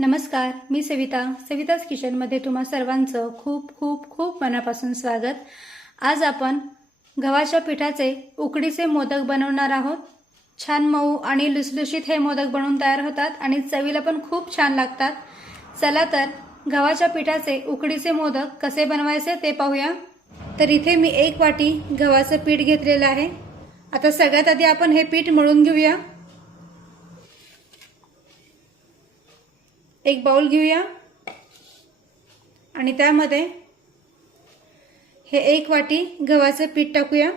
नमस्कार मी सविता. सविताच किचनमध्ये तुम्हा सर्वांचं खूप खूप खूप मनापासून स्वागत. आज आपण गव्हाच्या पिठाचे उकडीचे मोदक बनवणार आहोत. छान मऊ आणि लुसलुशीत हे मोदक बनवून तयार होतात आणि चवीला पण खूप छान लागतात. चला तर गव्हाच्या पिठाचे उकडीचे मोदक कसे बनवायचे ते पाहूया. तर इथे मी एक वाटी गव्हाचं पीठ घेतलेलं आहे. आता सगळ्यात आधी आपण हे पीठ मळून घेऊया. एक बाउल घेऊया. आणि त्यामध्ये हे एक वाटी गव्हाचं पीठ टाकूया.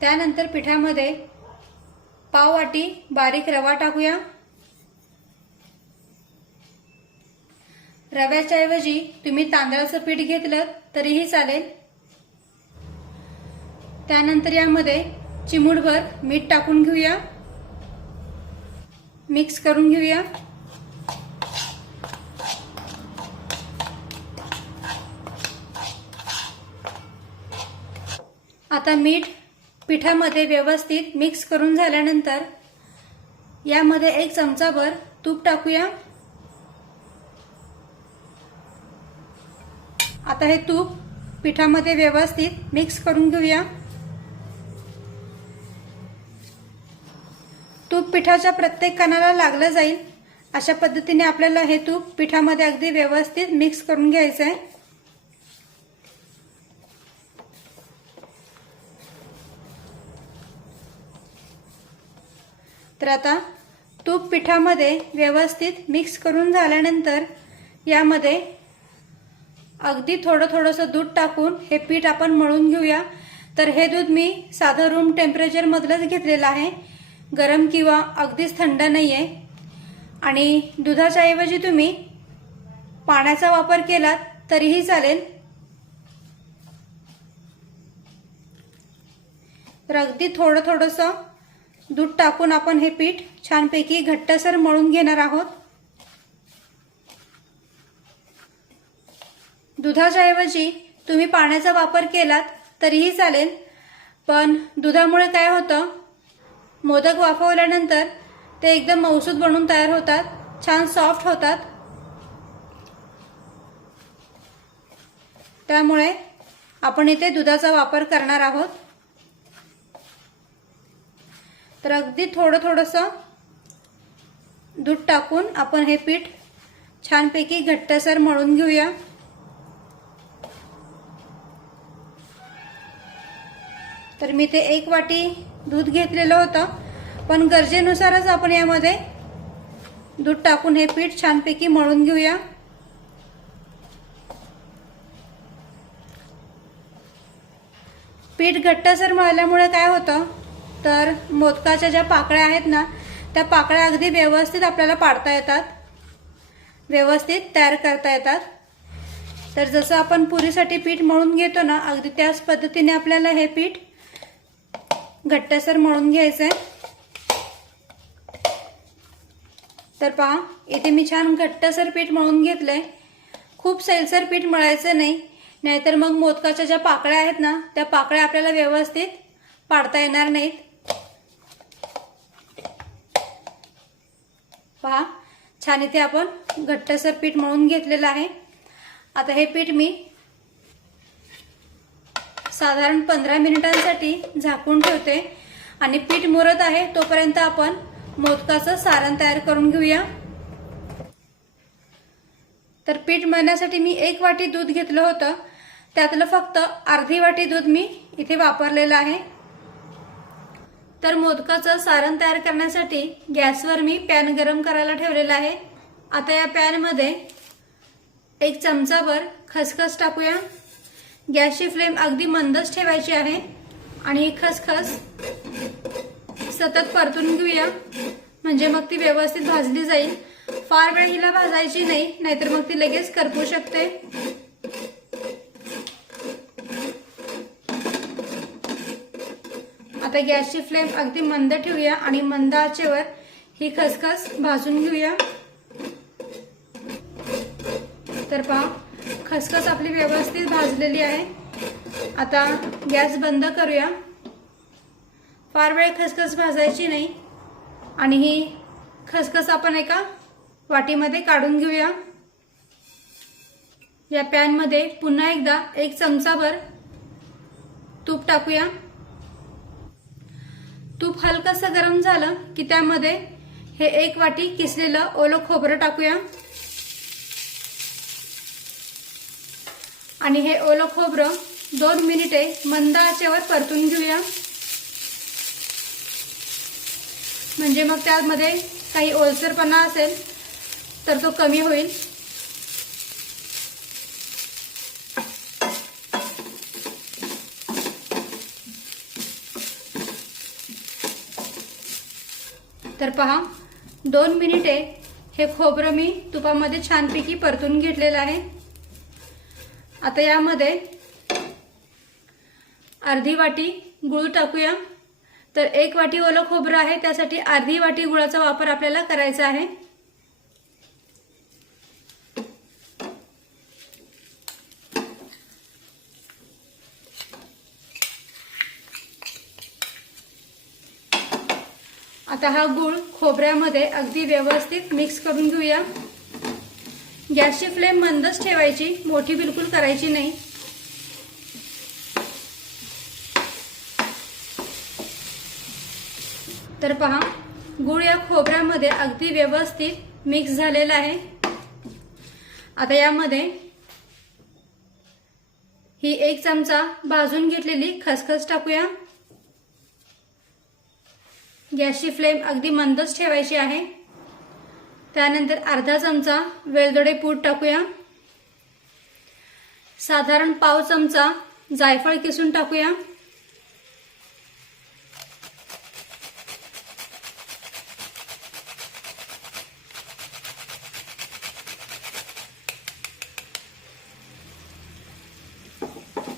त्यानंतर पिठामध्ये पाव वाटी बारीक रवा टाकूया. रव्याच्या ऐवजी तुम्ही तांदळाचं पीठ घेतलं तरीही चालेल. त्यानंतर यामध्ये चिमूटभर मीठ टाकून घेऊया. मिक्स करून घेऊया. आता मीठ पिठामध्ये व्यवस्थित मिक्स करून झाल्यानंतर यामध्ये एक चमचाभर तूप टाकूया. आता हे तूप पिठामध्ये व्यवस्थित मिक्स करून घेऊया. तूप पिठाच्या प्रत्येक कणाला लागलं जाईल. अशा पद्धतीने आपल्याला हे तूप पिठामध्ये अगदी व्यवस्थित मिक्स करून घ्यायचं आहे तर आता तूप पिठामध्ये व्यवस्थित मिक्स करून झाल्यानंतर यामध्ये अगदी थोडं थोडंसं दूध टाकून हे पीठ आपण मळून घेऊया. तर हे दूध मी साधं रूम टेम्परेचरमधलंच घेतलेलं आहे. गरम किंवा अगदीच थंड नाही आहे आणि दुधाच्या ऐवजी तुम्ही पाण्याचा वापर केलात तरीही चालेल. तर अगदी थोडं थोडंसं दूध टाकून आपण हे पीठ छानपैकी घट्टसर मळून घेणार आहोत. दुधाच्या ऐवजी तुम्ही पाण्याचा वापर केलात तरीही चालेल. पण दुधामुळे काय होतं? मोदक वाफवल्यानंतर ते एकदम मौसूद बनून तयार होतात छान सॉफ्ट होतात. त्यामुळे आपण इथे दुधाचा वापर करणार आहोत. तर अगदी थोडं थोडंसं दूध टाकून आपण हे पीठ छानपैकी घट्टसर मळून घेऊया. तर मी ते एक वाटी दूध घेतलेलं होतं. पण गरजेनुसारच आपण यामध्ये दूध टाकून हे पीठ छानपैकी मळून घेऊया. पीठ घट्टसर मळल्यामुळे काय होतं? तर मोदकाच्या ज्या पाकळ्या आहेत ना त्या पाकळ्या अगदी व्यवस्थित आपल्याला पाडता येतात. व्यवस्थित तयार करता येतात. तर जसं आपण पुरीसाठी पीठ मळून घेतो ना अगदी त्याच पद्धतीने आपल्याला हे पीठ घट्टसर मळून घ्यायचं आहे तर पहा इथे मी छान घट्टसर पीठ मळून घेतलंय. खूप सैलसर पीठ मळायचं नाही. नाहीतर मग मोदकाच्या ज्या पाकळ्या आहेत ना त्या पाकळ्या आपल्याला व्यवस्थित पाडता येणार नाहीत. पहा छान इथे आपण घट्टसर पीठ मळून घेतलेलं आहे. आता हे पीठ मी साधारण पंधरा मिनिटांसाठी झाकून ठेवते. आणि पीठ मुरत आहे तोपर्यंत आपण मोदकाचं सारण तयार करून घेऊया. तर पीठ मळण्यासाठी मी एक वाटी दूध घेतलं होतं. त्यातलं फक्त अर्धी वाटी दूध मी इथे वापरलेलं आहे. तर मोदकाचं सारण तयार करण्यासाठी गॅसवर मी पॅन गरम करायला ठेवलेला आहे. आता या पॅनमध्ये एक चमचाभर खसखस टाकूया. गॅसची फ्लेम अगदी मंदच ठेवायची आहे. आणि खसखस सतत परतून घेऊया. म्हणजे मग ती व्यवस्थित भाजली जाईल. फार वेळ हिला भाजायची नाही नाहीतर मग ती लगेच करपू शकते. आता गॅसची फ्लेम अगदी मंद ठेवूया आणि मंद आचेवर ही खसखस भाजून घेऊया. तर पहा. खसखस आपली व्यवस्थित भाजलेली आहे. आता गॅस बंद करूया. फार वेळ खसखस भाजायची नाही. आणि ही खसखस आपण एका वाटीमध्ये काढून घेऊया. या पॅनमध्ये पुन्हा एकदा एक चमचाभर तूप टाकूया. तूप हलकंसं गरम झालं की त्यामध्ये हे एक वाटी किसलेलं ओलं खोबरं टाकूया. आणि हे ओलं खोबरं दोन मिनिटे मंद आचेवर परतून घेऊया. म्हणजे मग त्यामध्ये काही ओलसरपणा असेल तर तो कमी होईल. तर पहा दोन मिनिटे हे खोबरं मी तुपामध्ये छानपैकी परतून घेतलेलं आहे. आता यामध्ये अर्धी वाटी गुळ टाकूया. तर एक वाटी ओलं खोबरं आहे त्यासाठी अर्धी वाटी गुळाचा वापर आपल्याला करायचा आहे. आता हा गुळ खोबऱ्यामध्ये अगदी व्यवस्थित मिक्स करून घेऊया. गॅसची फ्लेम मंदच ठेवायची मोठी बिलकुल करायची नाही. तर पहा गुळ या खोबऱ्यामध्ये अगदी व्यवस्थित मिक्स झालेला आहे. आता यामध्ये ही एक चमचा भाजून घेतलेली खसखस टाकूया. गॅसची फ्लेम अगदी मंदच ठेवायची आहे. त्यानंतर अर्धा चमचा वेलदोडे पूड टाकूया. साधारण पाव चमचा जायफळ किसून टाकूया.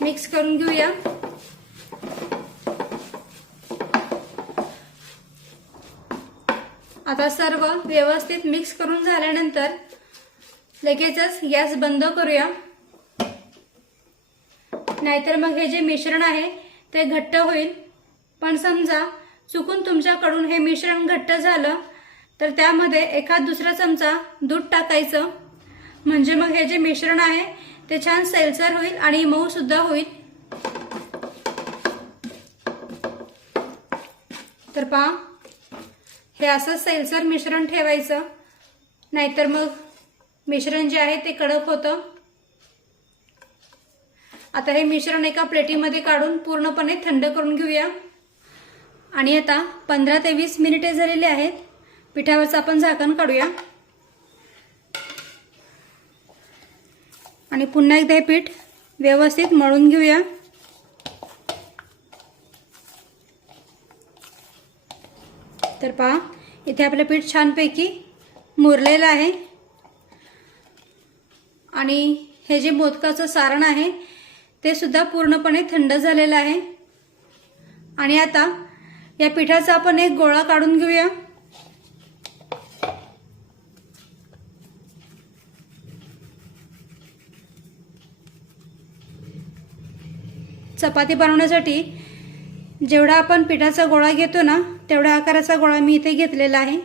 मिक्स करून घेऊया. आता सर्व व्यवस्थित मिक्स करून झाल्यानंतर लगेचच गॅस बंद करूया. नाहीतर मग हे जे मिश्रण आहे ते घट्ट होईल. पण समजा चुकून तुमच्याकडून हे मिश्रण घट्ट झालं तर त्यामध्ये एखाद दुसरा चमचा दूध टाकायचं. म्हणजे मग हे जे मिश्रण आहे ते छान सैलसर होईल आणि मऊ सुद्धा होईल. तर पहा हे असं सैलसर मिश्रण ठेवायचं. नाहीतर मग मिश्रण जे आहे ते कडक होतं. आता हे मिश्रण एका प्लेटीमध्ये काढून पूर्णपणे थंड करून घेऊया. आणि आता पंधरा ते वीस मिनिटे झालेली आहेत. पिठावरचं आपण झाकण काढूया. आणि पुन्हा एकदा हे पीठ व्यवस्थित मळून घेऊया. तर पहा इथे आपलं पीठ छानपैकी मुरलेलं आहे. आणि हे जे मोदकाचं सारण आहे ते सुद्धा पूर्णपणे थंड झालेलं आहे. आणि आता या पिठाचा आपण एक गोळा काढून घेऊया. चपाती बनवण्यासाठी जेवढा आपण पिठाचा गोळा घेतो ना तेवढ्या आकाराचा गोळा मी इथे घेतलेला आहे.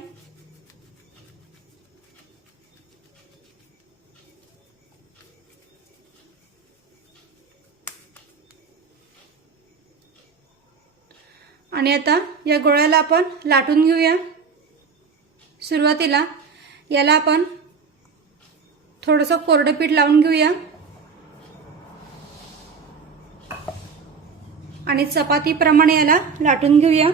आणि आता या गोळ्याला आपण लाटून घेऊया. सुरुवातीला याला आपण थोडंसं कोरडं पीठ लावून घेऊया. आणि चपातीप्रमाणे याला लाटून घेऊया.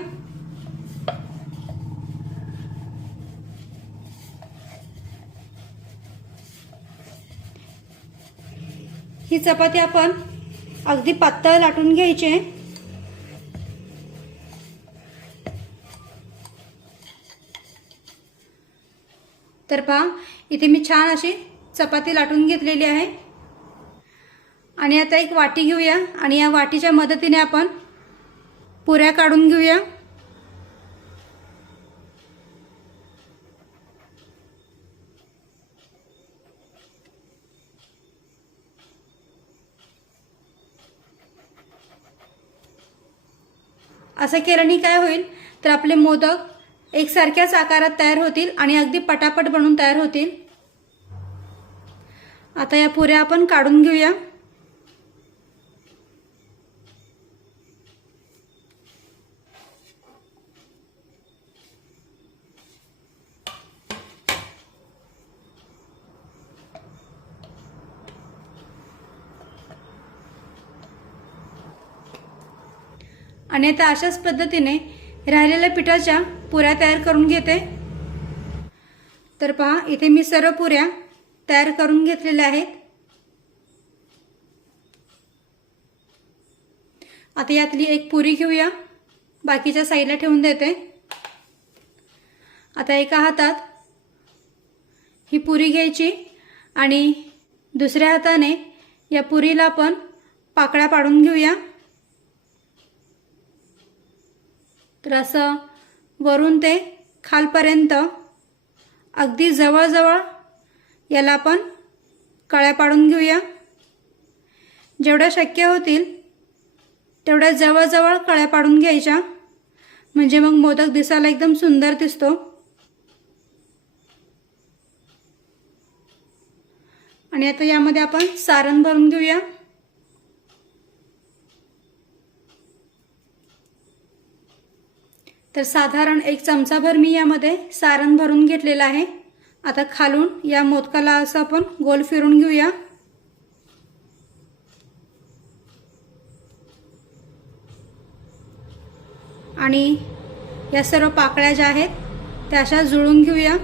ही चपाती आपण अगदी पातळ लाटून घ्यायची. आहे तर पहा इथे मी छान अशी चपाती लाटून घेतलेली आहे. आणि आता एक वाटी घेऊया आणि या वाटीच्या मदतीने आपण पुऱ्या काढून घेऊया. असं केल्याने काय होईल? तर आपले मोदक एकसारख्याच आकारात तयार होतील आणि अगदी पटापट बनून तयार होतील. आता या पुऱ्या आपण काढून घेऊया. आणि आता अशाच पद्धतीने राहिलेल्या पिठाच्या पुऱ्या तयार करून घेते. तर पहा इथे मी सर्व पुऱ्या तयार करून घेतलेल्या आहेत. आता यातली एक पुरी घेऊया. बाकीच्या साईडला ठेवून देते. आता एका हातात ही पुरी घ्यायची आणि दुसऱ्या हाताने या पुरीला आपण पाकळ्या पाडून घेऊया. तर असं वरून ते खालपर्यंत अगदी जवळजवळ याला आपण कळ्या पाडून घेऊया. जेवढ्या शक्य होतील तेवढ्या जवळजवळ कळ्या पाडून घ्यायच्या. म्हणजे मग मोदक दिसायला एकदम सुंदर दिसतो. आणि आता यामध्ये आपण सारण भरून घेऊया. तर साधारण एक चमचाभर मी यामध्ये सारण भरून घेतलेलं आहे. आता खालून या मोदकाला असं आपण गोल फिरून घेऊया. आणि या सर्व पाकळ्या ज्या आहेत त्या अशा जुळून घेऊया.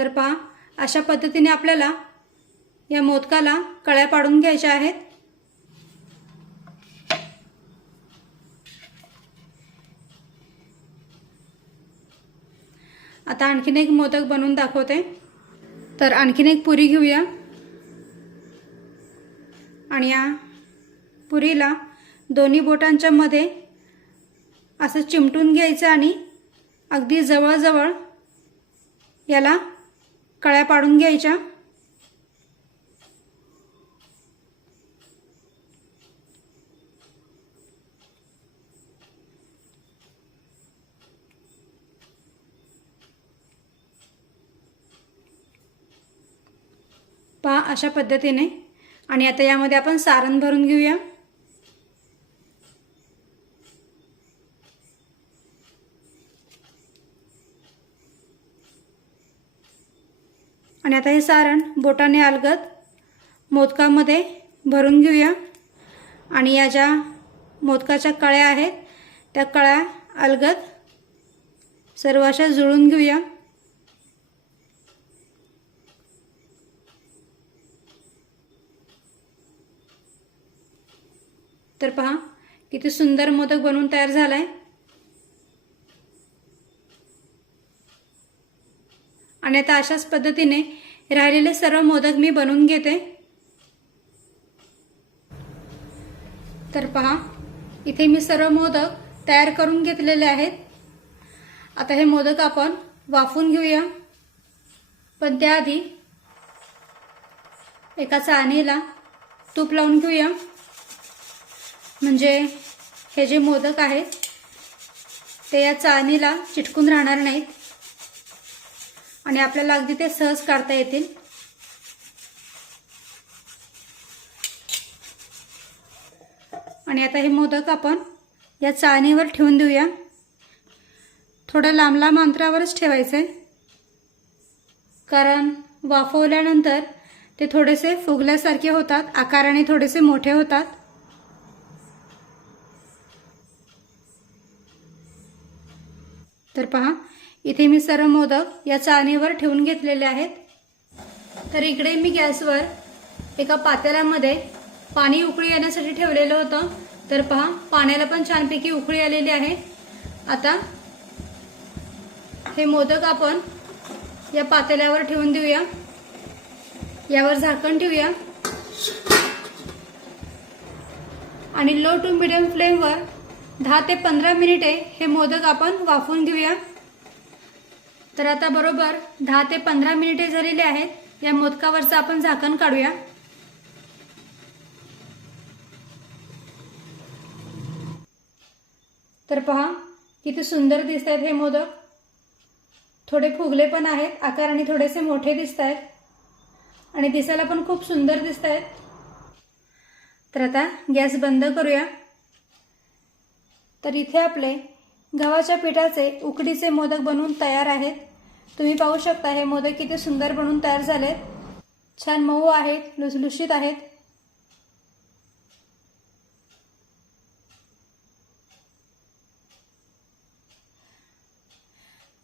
तर पहा अशा पद्धतीने आपल्याला या मोदकाला कळ्या पाडून घ्यायच्या आहेत. आता आणखीन एक मोदक बनवून दाखवते. तर आणखीन एक पुरी घेऊया. आणि या पुरीला दोन्ही बोटांच्या मध्ये असं चिमटून घ्यायचं आणि अगदी जवळजवळ याला कळ्या पाडून घ्यायच्या. पहा अशा पद्धतीने. आणि आता यामध्ये आपण सारण भरून घेऊया. आता हे सारण. बोटाने अलगद मोदकामध्ये भरून घेऊया. आणि या ज्या मोदकाच्या कळ्या आहेत त्या कळ्या अलगद सर्व अशा जुळून घेऊया. तर पहा किती सुंदर मोदक बनवून तयार झालाय. आणि आता अशाच पद्धतीने राहिलेले सर्व मोदक मी बनवून घेते. तर पहा इथे मी सर्व मोदक तयार करून घेतलेले आहेत. आता हे मोदक आपण वाफून घेऊया. पण त्याआधी एका चाळणीला तूप लावून घेऊया. म्हणजे हे जे मोदक आहेत ते या चाळणीला चिटकून राहणार नाहीत. आणि आपल्याला अगदी ते सहज काढता येतील. आणि आता हे मोदक आपण या चाळणीवर ठेवून देऊया. थोडं लांब लांब अंतरावरच ठेवायचं आहे. कारण वाफवल्यानंतर ते थोडेसे फुगल्यासारखे होतात आकाराने थोडेसे मोठे होतात. तर पहा इथे मी सर्व मोदक या चाळणीवर ठेवून घेतलेले आहेत. तर इकडे मी गॅसवर एका पातेल्यामध्ये पाणी उकळी येण्यासाठी ठेवलेलं होतं. तर पहा पाण्याला पण छानपैकी उकळी आलेली आहे. आता हे मोदक आपण या पातेल्यावर ठेवून देऊया. यावर झाकण ठेवूया. आणि लो टू मिडियम फ्लेमवर दहा ते पंधरा मिनिटे हे मोदक आपण वाफवून घेऊया. तर आता बरोबर दहा ते पंधरा मिनिटे झालेली आहेत. या मोदकावरचं आपण झाकण काढूया. तर पहा किती सुंदर दिसत आहेत हे मोदक. थोडे फुगले पण आहेत आकाराने थोडेसे मोठे दिसत आहेत आणि दिसायला पण खूप सुंदर दिसत आहेत तर आता गॅस बंद करूया. तर इथे आपले गव्हाच्या पिठाचे उकडीचे मोदक बनवून तयार आहेत. तुम्ही पाहू शकता हे मोदक किती सुंदर बनून तयार झालेत. छान मऊ आहेत लुसलुशीत आहेत.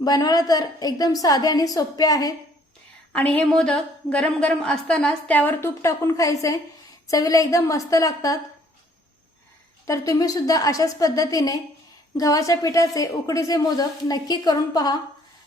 बनवायला तर एकदम साधे आणि सोपे आहेत आणि हे मोदक गरम गरम असतानाच त्यावर तूप टाकून खायचे. चवीला एकदम मस्त लागतात. तर तुम्ही सुद्धा अशाच पद्धतीने गव्हाच्या पिठाचे उकडीचे मोदक नक्की करून पहा.